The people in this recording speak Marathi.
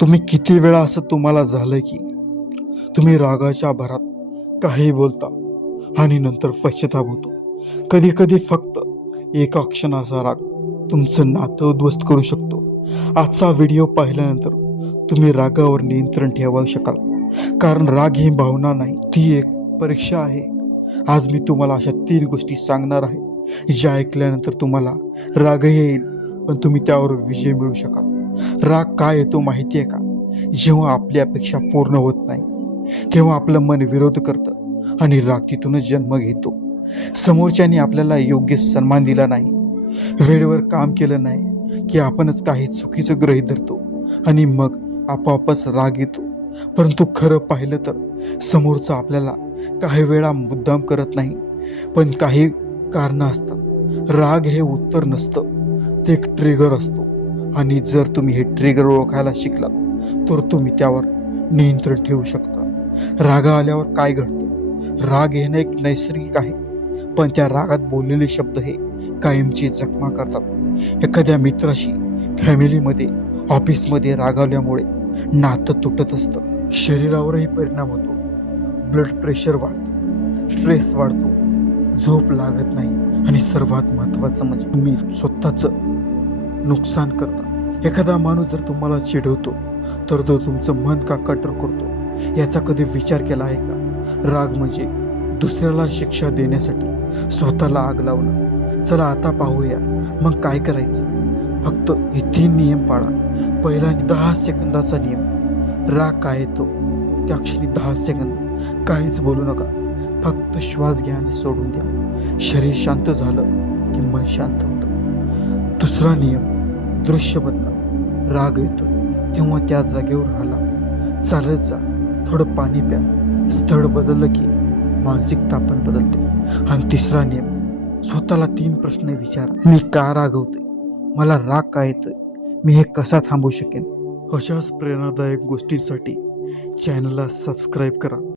तुम्ही किती वेळा असं तुम्हाला झालंय की तुम्ही रागाच्या भरात काही बोलता आणि नंतर पश्चाताप होतो. कधी कधी फक्त एका क्षणाचा राग तुमचं नातं उद्ध्वस्त करू शकतो. आजचा व्हिडिओ पाहिल्यानंतर तुम्ही रागावर नियंत्रण ठेवू शकाल. कारण राग ही भावना नाही ती एक परीक्षा आहे. आज मी तुम्हाला अशा तीन गोष्टी सांगणार आहे. ज्या ऐकल्यानंतर तुम्हाला रागही येईल पण तुम्ही त्यावर विजय मिळू शकाल. राग काय येतो माहिती आहे का? जेव्हा आपली अपेक्षा पूर्ण होत नाही तेव्हा आपलं मन विरोध करतं आणि राग तिथूनच जन्म घेतो. समोरच्याने आपल्याला योग्य सन्मान दिला नाही वेळेवर काम केलं नाही की आपणच काही चुकीचं ग्रहित धरतो आणि मग आपोआपच राग येतो. परंतु खरं पाहिलं तर समोरचं आपल्याला काही वेळा मुद्दाम करत नाही पण काही कारणं असतात. राग हे उत्तर नसतं ते एक ट्रिगर असतो. आणि जर तुम्ही हे ट्रिगर ओळखायला शिकलात तर तुम्ही त्यावर नियंत्रण ठेवू शकता. रागा आल्यावर काय घडतं? राग येणं एक नैसर्गिक आहे पण त्या रागात बोललेले शब्द हे कायमची जखमा करतात. एखाद्या मित्राशी फॅमिलीमध्ये ऑफिसमध्ये रागावल्यामुळे नातं तुटत असतं. शरीरावरही परिणाम होतो. ब्लड प्रेशर वाढतं. स्ट्रेस वाढतो. झोप लागत नाही. आणि सर्वात महत्त्वाचं म्हणजे तुम्ही स्वतःचं नुकसान करता. एखादा माणूस जर तुम्हाला चिडवतो तर तो तुमचं मन का कटर करतो? याचा कधी विचार केला आहे का? राग म्हणजे दुसऱ्याला शिक्षा देण्यासाठी स्वतःला आग लावणं. चला आता पाहूया. मग काय करायचं? फक्त हे तीन नियम पाळा. पहिला दहा सेकंदाचा नियम. राग काय येतो? त्या क्षणी दहा सेकंद. काहीच बोलू नका. फक्त श्वास घ्या आणि सोडून द्या. शरीर शांत झालं की मन शांत होतं. दुसरा नियम. दृश्य बदला. राग येतो तेव्हा त्या जागेवर आला. चालत जा. थोडं पाणी प्या. स्थळ बदललं की मानसिक तापन बदलते. आणि तिसरा नियम. स्वतःला तीन प्रश्न विचारा. मी का रागवतोय? मला राग का येतोय? मी हे कसा थांबवू शकेन? अशाच प्रेरणादायक गोष्टींसाठी चॅनलला सबस्क्राईब करा.